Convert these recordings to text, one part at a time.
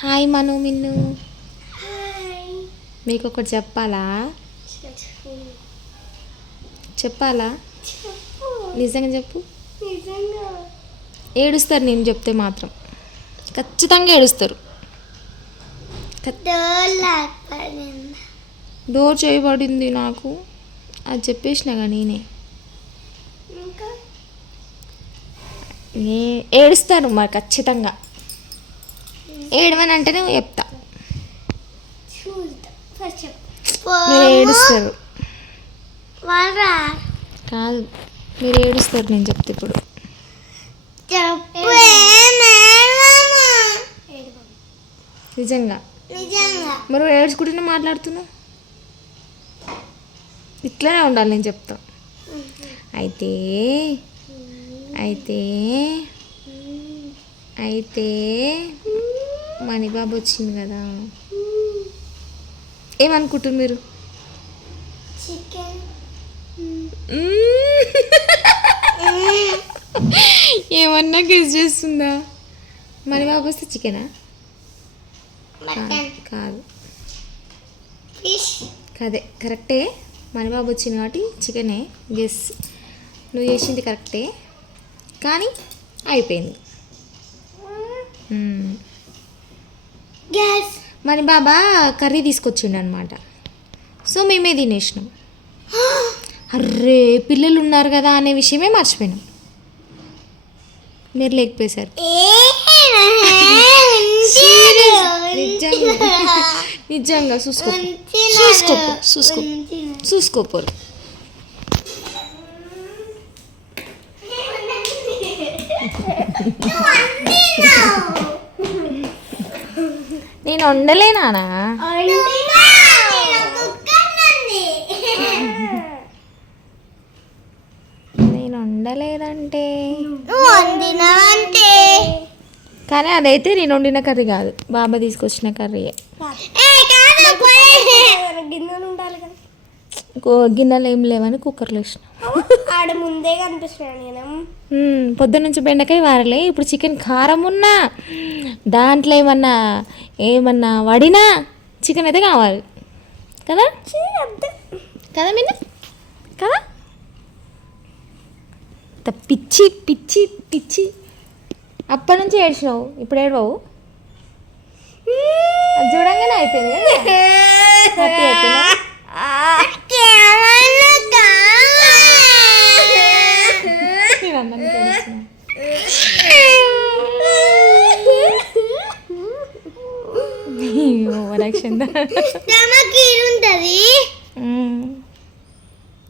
Hi మను మిన్ను, మీకు ఒకటి చెప్పాలా నిజంగా చెప్పు. ఏడుస్తారు నేను చెప్తే మాత్రం, ఖచ్చితంగా ఏడుస్తారు. డోర్ చేయబడింది నాకు, అది చెప్పేసినాగా నేనే. ఏడుస్తారు మరి ఖచ్చితంగా. ఏడవని అంటేనే చెప్తా, మీరు ఏడుస్తారు. కాదు, మీరు ఏడుస్తారు నేను చెప్తే. ఇప్పుడు నిజంగా మరి ఏడ్చుకుంటూనే మాట్లాడుతున్నావు. ఇట్లానే ఉండాలి నేను చెప్తా. అయితే అయితే అయితే మణిబాబు వచ్చింది కదా, ఏమనుకుంటారు మీరు? ఏమన్నా గెస్ చేస్తుందా? మణిబాబు వస్తే చికెనా? కాదు, కదే కరెక్టే. మణిబాబు వచ్చింది కాబట్టి చికెనే. గెస్ నువ్వు చేసింది కరెక్టే, కానీ అయిపోయింది. మణిబాబా కర్రీ తీసుకొచ్చిండు అనమాట. సో మేమే తినేసినాం. అర్రే పిల్లలు ఉన్నారు కదా అనే విషయమే మర్చిపోయినాం. మీరు లేకపోయేసారు. నిజంగా చూసుకోపోరు. నేను వండలేనా? నేను వండలేదంటే కానీ అదైతే నేను వండిన కర్రీ కాదు, బాబా తీసుకొచ్చిన కర్రీయే. గిన్నెలు ఏం లేవని కుక్కర్లో వేసిన. ముందే కనిపిస్తున్నాను. పొద్దున్న నుంచి బెండకాయ వారలే, ఇప్పుడు చికెన్ కారం ఉన్నా దాంట్లో ఏమన్నా వడినా చికెన్ అయితే కావాలి కదా కదా మీన కదా. పిచ్చి పిచ్చి పిచ్చి అప్పటి నుంచి ఏడ్చినావు, ఇప్పుడు ఏడవవు. అది చూడంగానే అయిపోయింది. హ్యాపీ అయిపోయినా?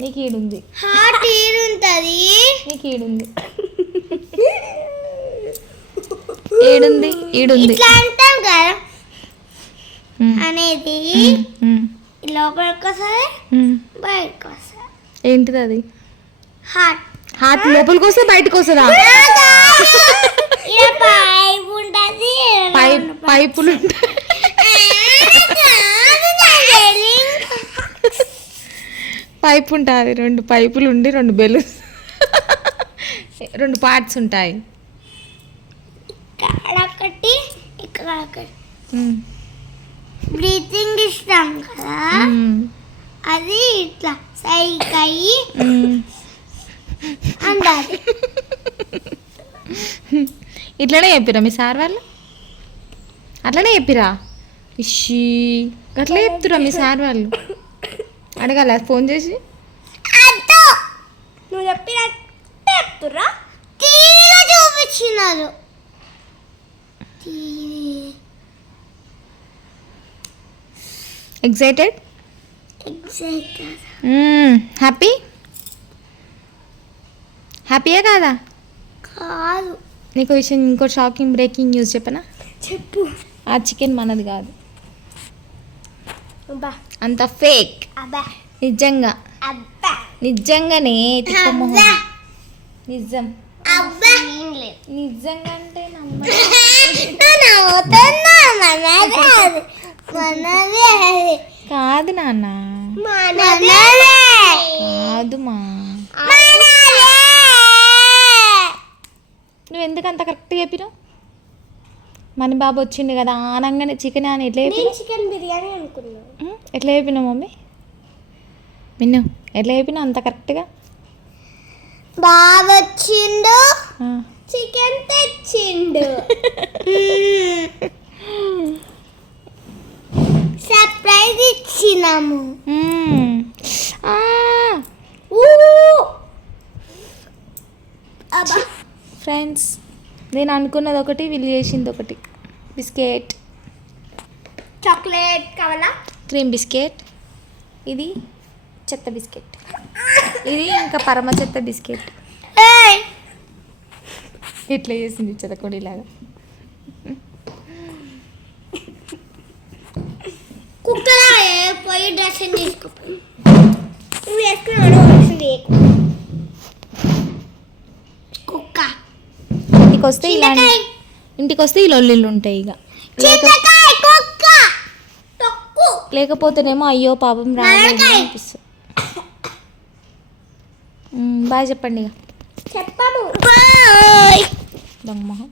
నీకు ఈడుంది, నీకు ఈడుంది, ఈడుంది, ఈడుంది అనేది లోపలికి వస్తుంది, బయటకు వస్తుంది. ఏంటిది అది? హార్ట్. హార్ట్ లోపలికి వస్తే బయటకు వస్తుందా? పైపులు పైపు ఉంటుంది, 2 పైపులు ఉండి 2 బెలూన్స్ 2 పార్ట్స్ ఉంటాయి. ఒకటి ఇక్కడ ఒకటి. బ్రీతింగ్ ఇస్తాం కదా, అది ఇట్లా సైక్ అయ్యి అంటారు. ఇట్లనే చెప్పిరా మీ సార్ వాళ్ళు? అట్లనే చెప్పిరా? ఇషి అట్లా చెప్తురా మీ సార్ వాళ్ళు? అడగాల ఫోన్ చేసి? నువ్వు చెప్పినట్టు చెప్తురా, టీవీలో చూపించినారు. ఎక్సైటెడ్? హ్యాపీ? హ్యాపీయే కాదా? కాదు. నీకు విషయం, ఇంకో షాకింగ్ బ్రేకింగ్ న్యూస్ చెప్పనా? చెప్పు. ఆ చికెన్ మనది కాదు, అంత ఫేక్. నిజంగా నిజంగానే నిజం. నిజంగా అంటే కాదు నాన్న, కాదు మా. నువ్వు ఎందుకు అంత కరెక్ట్గా చెప్పినావు? మన బాబు వచ్చిండు కదా అనగానే చికెన్ అని ఎట్లా నేను చెప్పినావు చికెన్ బిర్యానీ అనుకున్నాను. ఎట్లా చెప్పినావు మమ్మీ మిన్ను ఎట్లా చెప్పినావు అంత కరెక్ట్గా బాబు వచ్చిండు, చికెన్ తెచ్చిండు, సర్ప్రైజ్ ఇచ్చినాము. అబ్బా ఫ్రెండ్స్ నేను అనుకున్నది ఒకటి వీళ్ళు చేసింది ఒకటి బిస్కెట్ చాక్లెట్ కావాలా? క్రీమ్ బిస్కెట్ ఇది చెత్త బిస్కెట్ ఇది ఇంకా పరమ చెత్త బిస్కెట్ ఏయ్ ఇట్లా చేసింది చెత్తకొడిలాగా కుక్కలా పోయి డ్రెస్సింగ్ తీసుకోపోయి నువ్వు వేసుకున్నాడు కుక్క ఇంటికి వస్తే ఈ లొల్లిళ్ళు ఉంటాయి ఇక చింతకాయ కుక్క తొక్కు లేకపోతేనేమో అయ్యో పాపం రాలేదు అనిపిస్తుంది బాయ్ చెప్పండి ఇక చెప్పము బాయ్ దొంగ మొహం